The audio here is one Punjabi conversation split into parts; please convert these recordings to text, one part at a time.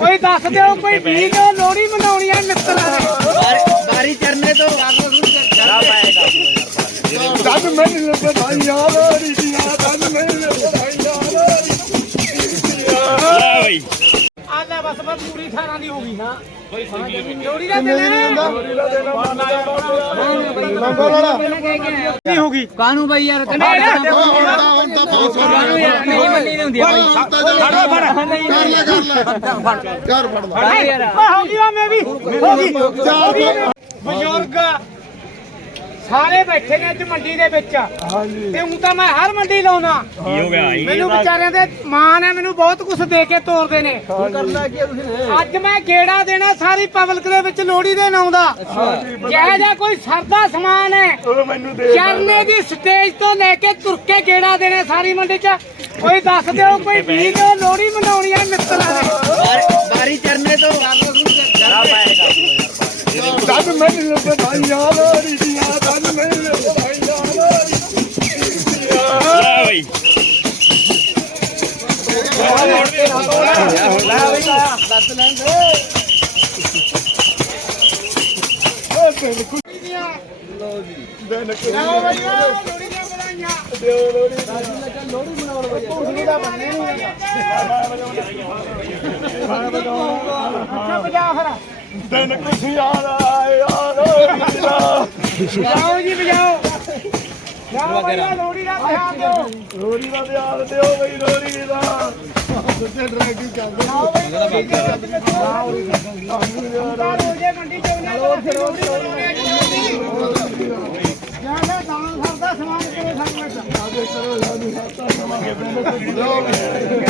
ਕੋਈ ਦੱਸ ਦਿਓ ਕੋਈ ਵੀਰ ਲੋੜੀ ਮਨਾਉਣੀ ਹੈ ਮਿੱਤਰਾਂ ਨੇ। ਬਾਰੀ ਚਰਨੇ ਤੋਂ ਦੰਦ ਮੈਨੂੰ ਵਧਾਈਆਂ ਲੋਰੀ ਦੀਆਂ ਦੰਦ ਮੈਨੂੰ ਵਧਾਈਆਂ ਲੋਰੀ ਆ ਬਸ ਬਸ ਪੂਰੀ 18 ਦੀ ਹੋ ਗਈ ਨਾ ਲੋੜੀ ਦਾ ਹੈ ਨੰਬਰ ਵਾਲਾ ਕੀ ਹੋ ਗਈ? ਕਾਨੂੰ ਬਾਈ ਯਾਰ? ਹੁਣ ਤਾਂ ਬਹੁਤ ਕਾਨੂੰ ਯਾਰ ਨਹੀਂ ਮੰਨੀ ਦੀ ਹੁੰਦੀ ਆ। ਬਾਈ ਕਰ ਲੈ ਕਰ ਲੈ ਕਰ ਫੜ ਲਾ। ਫੜਾ ਹੋ ਗਈ ਮੈਂ ਵੀ। ਹੋ ਗਈ। ਹੋ ਗਈ। ਬਜ਼ੁਰਗ ਸਾਰੇ ਬੈਠੇ ਨੇ ਅੱਜ ਮੰਡੀ ਦੇ ਵਿੱਚ। ਹਾਂਜੀ। ਤੇ ਹੁਣ ਤਾਂ ਮੈਂ ਹਰ ਮੰਡੀ ਲਾਉਣਾ। ਕੀ ਹੋ ਗਿਆ? ਮੈਨੂੰ ਵਿਚਾਰਿਆਂ ਦੇ ਮਾਂ ਨੇ ਮੈਨੂੰ ਬਹੁਤ ਕੁਝ ਦੇ ਕੇ ਤੋਰਦੇ ਨੇ। ਕਰਨਾ ਕੀ ਤੁਸੀਂ ਅੱਜ ਮੈਂ ਗੇੜਾ ਦੇਣਾ ਸਾਰੀ ਪਬਲਿਕ ਦੇ ਵਿੱਚ ਲੋਹੜੀ ਦੇ ਨਾਂ ਦਾ ਜਿਹੋ ਜਿਹਾ ਕੋਈ ਸਰਦਾ ਸਮਾਨ ਹੈ ਉਹ ਮੈਨੂੰ ਦੇ ਚਰਨੇ ਦੀ ਸਟੇਜ ਤੋਂ ਲੈ ਕੇ ਤੁਰ ਕੇ ਗੇੜਾ ਦੇਣੇ ਸਾਰੀ ਮੰਡੀ 'ਚ। ਕੋਈ ਦੱਸ ਦਿਓ ਕੋਈ ਵੀਰ ਲੋਹੜੀ ਮਨਾਉਣੀ ਹੈ ਮਿੱਤਰਾਂ ਨੇ ਬਾਰੀ ਚਰਨੇ ਤੋਂ। ਦੰਦ ਮੈਨੂੰ ਵਧਾਈਆਂ ਲੋਰੀ ਦੀਆਂ ਦੰਦ ਮੈਨੂੰ ਵਧਾਈਆਂ ਲੋਰੀ ਬਈ ਦਿਨ ਆਓ ਬਈਆ ਲੋਹੜੀ ਦੀਆਂ ਵਧਾਈਆਂ ਦਿਓ ਲੋਰੀ ਅੱਛਾ ਬਜਾ ਫਿਰ ਦਿਨ ਖੁਸ਼ੀਆਂ ਦਾ ਬਜਾਓ ਜੀ ਬਜਾਓ ਜਾਓ ਬਈਆ ਲੋਹੜੀ ਦਾ ਧਿਆਨ ਦਿਓ। ਲੋਰੀ ਦਾ ਪਿਆਰ ਦਿਓ ਬਈ ਲੋਰੀ ਦਾ। ਸੱਚੇ ਡਰੈਗੀ ਚੱਲਦੇ ਰੋਜੇ ਮੰਡੀ ਚ ਉਹਨਾਂ ਕੋਲ ਫਿਰ ਲੋਹੜੀ ਮਨਾਉਣੀ ਹੈ ਜੀ। ਲੋਹੜੀ। ਜਾਂ ਮੈਂ ਦਾਨ ਸਰਦਾ ਸਮਾਨ ਕਿਵੇਂ ਸਾਨੂੰ ਵਿੱਚ ਕਿਉਂ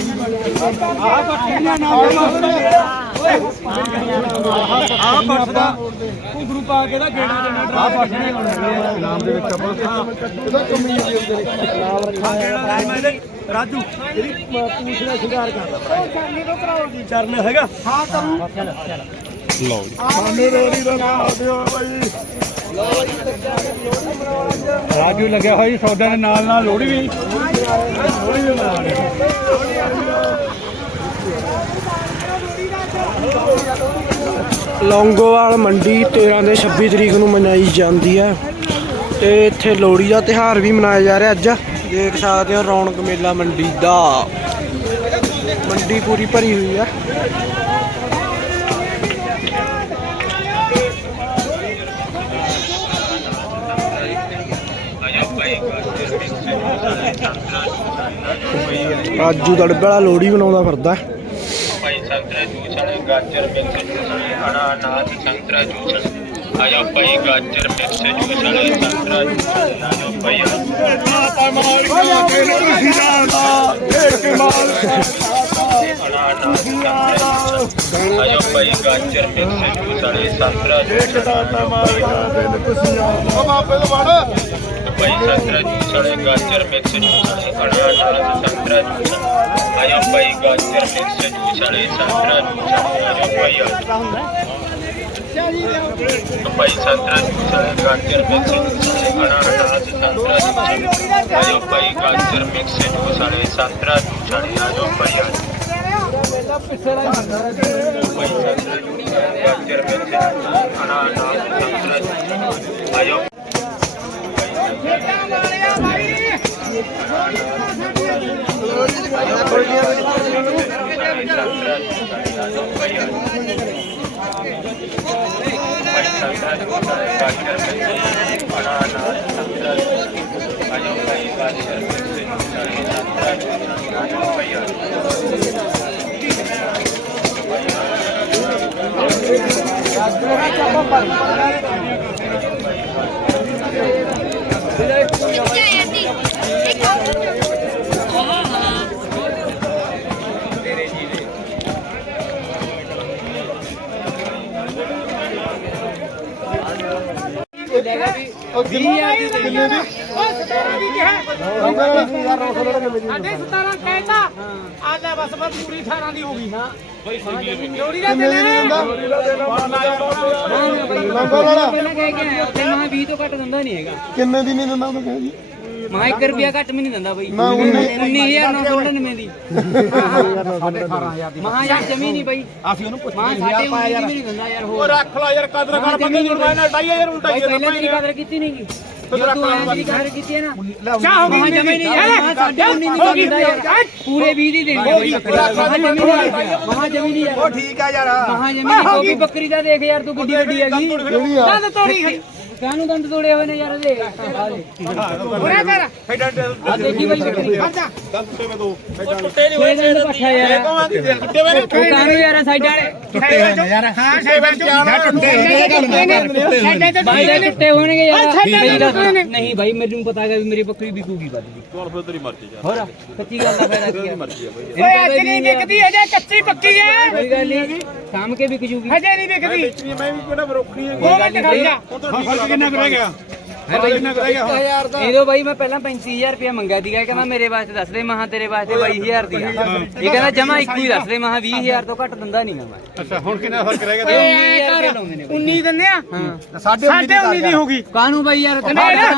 ਦੇ ਆ ਜਾ ਭਈਆ ਆ ਪੱਠ ਦਾ ਉਹ ਗੁਰੂ ਪਾ ਕੇ ਦਾ ਗੇੜਾ ਦੇਣਾ ਆ ਪੱਠ ਨੇ ਨਾਮ ਦੇ ਵਿੱਚ ਆਪਾਂ ਇਹਦਾ ਕਮੀ ਜੀ ਉਹਦੇ ਨਾਮ ਰੱਖਿਆ ਰਾਜੂ ਇਹਦੀ ਪੂਛ ਦਾ ਸ਼ਿੰਗਾਰ ਕਰਦਾ ਉਹ ਸਾਨੀ ਤੋਂ ਕਰਾਓ ਚਰਨ ਹੈਗਾ ਹਾਂ ਕਰੂੰ ਸਾਨੂੰ ਰੋੜੀ ਦਾ ਨਾਮ ਦਿਓ ਬਾਈ ਰਾਜੂ ਲੱਗਿਆ ਹੋਈ ਸੌਦਾ ਦੇ ਨਾਲ ਨਾਲ ਲੋੜੀ ਵੀ। ਲੌਂਗੋਵਾਲ ਮੰਡੀ 13 ਦੇ 26 ਤਰੀਕ ਨੂੰ ਮਨਾਈ ਜਾਂਦੀ ਹੈ। ਤੇ ਇੱਥੇ ਲੋਹੜੀ ਦਾ ਤਿਹਾਰ ਵੀ ਮਨਾਇਆ ਜਾ ਰਿਹਾ ਅੱਜ। ਦੇਖ ਸਕਦੇ ਹੋ ਰੌਣਕ ਮੇਲਾ ਮੰਡੀ ਦਾ। ਮੰਡੀ ਪੂਰੀ ਭਰੀ ਹੋਈ ਹੈ। ਰਾਜੂ ਦੜਬੇ ਵਾਲਾ ਲੋਹੜੀ ਬਣਾਉਂਦਾ ਫਿਰਦਾ। ਭਾਈ ਸੰਤਰਾ ਜੂਸ ਗਾਜਰ ਮਿਕਸ ਜੂਸ ਵਾਲੇ ਅਨਾਨਾਸ ਸੰਤਰਾ ਜੂਸ। ਆਜਾ ਭਾਈ ਗਾਜਰ ਮਿਕਸ ਜੂਸ ਵਾਲੇ ਸੰਤਰਾ ਜੂਸ ਆਜਾ ਭਾਈ। ਮਾਤਾ ਮਾਰੀਆਂ ਕੇ ਤੁਸੀਂ ਜਾਣਦਾ ਇਹ ਕਮਾਲ ਅਨਾਨਾਸ ਸੰਤਰਾ ਜੂਸ ਵਾਲੇ ਆਜਾ ਭਾਈ ਗਾਜਰ ਮਿਕਸ ਜੂਸ ਵਾਲੇ ਸੰਤਰਾ ਜੂਸ ਇੱਕ ਦਾਤਾ ਮਾਰੀਆਂ ਦਿਨ ਤੁਸੀਂ ਜਾਣਦਾ ਮਾਪੇ ਤੋਂ ਵੜ ਭਾਈ ਸੰਤਰਾ ਜੂਸ ਵਾਲੇ ਗਾਜਰ ਮਿਕਸ ਜੂਸ ਵਾਲੇ ਅਨਾਨਾਸ ਸੰਤਰਾ ਜੂਸ ਵਾਲੇ ਆਜਾ ਭਾਈ ਗਾਜਰ ਮਿਕਸ ਜੂਸ ਵਾਲੇ ਸੰਤਰਾ ਜੂਸ ਵਾਲੇ ਆਜਾ ਭਾਈ ਭਾਈ ਸੰਤਰਾ ਜੂਸ ਵਾਲੇ Gracias, compadre. ਸਾਡੇ 17 ਕਹਿਤਾ। ਆ ਲੈ ਬਸ ਬਸ ਪੂਰੀ 18 ਦੀ ਹੋ ਗਈ ਹਾਂ। ਜੋੜੀ ਦਾ ਦਿਲ ਪਹਿਲਾਂ ਕਹਿ ਕੇ ਆਇਆ ਉੱਥੇ ਮੈਂ 20 ਤੋਂ ਘੱਟ ਦਿੰਦਾ ਨਹੀਂ ਹੈਗਾ। ਕਿੰਨੇ ਦੀ ਨਹੀਂ ਦਿੰਦਾ ਉਹ ਕਹਿੰਦਾ ਜੀ? ਮੈਂ 1 ਰੁਪਿਆ ਘੱਟ ਵੀ ਨਹੀਂ ਦਿੰਦਾ ਬਾਈ। ਮੈਂ 19999 ਦੀ। ਮਹਾ ਯਾਰ ਜਮੀ ਨਹੀਂ ਬਾਈ। ਅਸੀਂ ਉਹਨੂੰ ਪੁੱਛ ਮਹਾ ਸਾਡੇ 19 ਦੀ ਵੀ ਨਹੀਂ ਦਿੰਦਾ ਯਾਰ ਹੋਰ ਰੱਖ ਲਾ ਯਾਰ ਕਦਰ ਕਰ ਬੰਦੇ ਨੂੰ ਮੈਂ 2500 ਉਲਟਾ ਬਾਈ ਪਹਿਲਾਂ ਤੇਰੀ ਕਦਰ ਕੀਤੀ ਨਹੀਂ ਗੀ। ਜਦੋਂ ਤੂੰ ਆਇਆ ਤੇਰੀ ਕਦਰ ਕੀਤੀ ਹੈ ਨਾ ਚਾਹ ਹੋ ਮਹਾ ਗਈ ਜਮੀ ਨਹੀਂ ਯਾਰ ਮਹਾ ਸਾਡੇ 19 ਦੀ ਦਿੰਦਾ ਯਾਰ। ਪੂਰੇ 20 ਦੀ ਦੇਣੀ ਮਹਾ ਜਮੀ ਨਹੀਂ ਮਹਾ ਜਮੀ ਨਹੀਂ ਯਾਰ ਠੀਕ ਆ ਯਾਰ। ਮਹਾ ਜਮੀ ਨਹੀਂ ਕਿਉਂਕਿ ਬੱਕਰੀ ਦਾ ਦੇਖ ਯਾਰ ਤੂੰ ਕਿੱਡੀ ਵੱਡੀ ਹੈਗੀ। ਦੰਦ ਤੋੜੀ ਕਾਹਨੂੰ ਦੰਦ ਤੋੜੇ ਹੋਏ ਨੇ ਯਾਰ ਇਹਦੇ ਉਰੇ ਕਰ। ਆ ਦੇਖੀ ਬਾਈ ਬੱਕਰੀ ਹਟ ਜਾ ਛੇ ਦੰਦ ਪੱਠਾ ਯਾਰ। ਟੁੱਟੇ ਉਹ ਕਾਹਨੂੰ ਯਾਰ ਸਾਈਡਾਂ ਵਾਲੇ? ਹਾਂ ਸਾਡੇ ਸਾਡੇ ਤੇ ਬਾਈ ਦੇ ਟੁੱਟੇ ਹੋਣਗੇ ਯਾਰ। ਸਾਡੇ ਮੇਰੀ ਗੱਲ ਟੁੱਟੇ ਨੇ। ਸੁਣ। ਨਹੀਂ ਬਾਈ ਮੈਨੂੰ ਪਤਾ ਹੈਗਾ ਵੀ ਮੇਰੀ ਬੱਕਰੀ ਵਿਕੂਗੀ ਵੱਧ ਦੀ। ਚਲ ਫਿਰ ਤੇਰੀ ਮਰਜ਼ੀ ਯਾਰ। ਹੋਰ ਸੱਚੀ ਗੱਲ ਦਾ ਫਾਇਦਾ ਕੀ ਹੈ ਓਏ ਅੱਜ ਨਹੀਂ ਵਿਕਦੀ ਅਜੇ ਕੱਚੀ ਪੱਕੀ ਹੈ ਕੋਈ ਗੱਲ ਨਹੀਂ ਸਾਮ ਕੇ ਵਿਕ ਜੂਗੀ। ਹਜੇ ਨਹੀਂ ਵਿਕਦੀ। ਮੈਂ ਵੀ ਕਿਹੜਾ ਰੋਕਣੀ ਹੈ ਕਿੰਨਾ ਰਹਿ ਗਿਆ? ਹੈ ਬਾਈ? ਇਹਦੋਂ ਬਾਈ ਮੈਂ ਪਹਿਲਾਂ 35000 ਰੁਪਏ ਮੰਗਿਆ ਸੀਗਾ ਕਹਿੰਦਾ ਮੇਰੇ ਵਾਸਤੇ ਦੱਸ ਦੇ ਮਹਾ ਤੇਰੇ ਵਾਸਤੇ 22000 ਦੀ ਆ। ਇਹ ਕਹਿੰਦਾ ਜਮਾ ਇੱਕੋ ਹੀ ਦੱਸ ਦੇ ਮਹਾ 20000 ਤੋਂ ਘੱਟ ਦਿੰਦਾ ਨਹੀਂ ਮੈਂ ਅੱਛਾ ਹੁਣ ਕਿੰਨਾ ਫ਼ਰਕ ਰਹਿ ਓਏ ਐ ਕਰ 19 ਦਿੰਨੇ ਆ? ਸਾਡੇ ਸਾਡੇ 19 ਦੀ ਹੋ ਗਈ ਕਾਹਨੂੰ ਬਾਈ ਯਾਰ? ਕਾਹਨੂੰ ਯਾਰ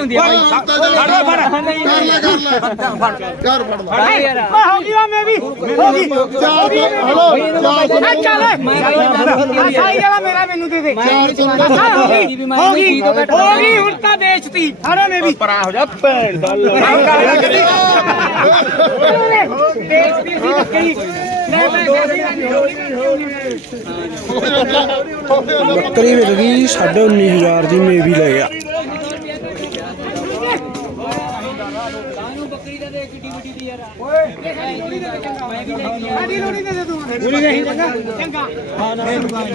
ਨਹੀਂ ਮੰਨੀ ਦੀ ਹੁੰਦੀ ਆ ਬਾਈ। ਯਾਰ। ਓ ਹੋ ਗਈ ਵਾ ਮੈਂ ਵੀ। ਹੋ ਗਈ। ਆ ਚੱਲ ਮੈਂ ਬਾਈ ਯਾਰ ਆ ਸਾਈ ਵਾਲਾ ਮੇਰਾ ਮੈਨੂੰ ਦੇ ਦੇ। ਮੈਂ ਆ ਹੋ ਗਈ ਹੋ ਗਈ। ਹੋ ਗਈ ਹੁਣ ਤਾਂ ਵੇਚਤੀ ਸਾਰਾ ਮੈਂ ਵੀ। ਪਰਾਂ ਹੋ ਜਾ ਭੈਣ ਦਾ ਵੇਚਤੀ ਸੀ ਲੈ ਮੈਂ ਬੱਕਰੀ ਮਿਲ ਗਈ 19500 ਦੀ ਮੇਬੀ ਲੈ ਗਿਆ ਕਾਹਨੂੰ ਬੱਕਰੀ ਦਾ ਦੇਖ ਕਿੱਡੀ ਵੱਡੀ ਦੀ ਯਾਰ ਓਏ ਮੈਂ ਵੀ ਲੈ ਕੇ ਸਾਡੀ ਲੋੜੀ ਦੇ ਦੇ ਤੂੰ। ਚੰਗਾ। ਚੰਗਾ।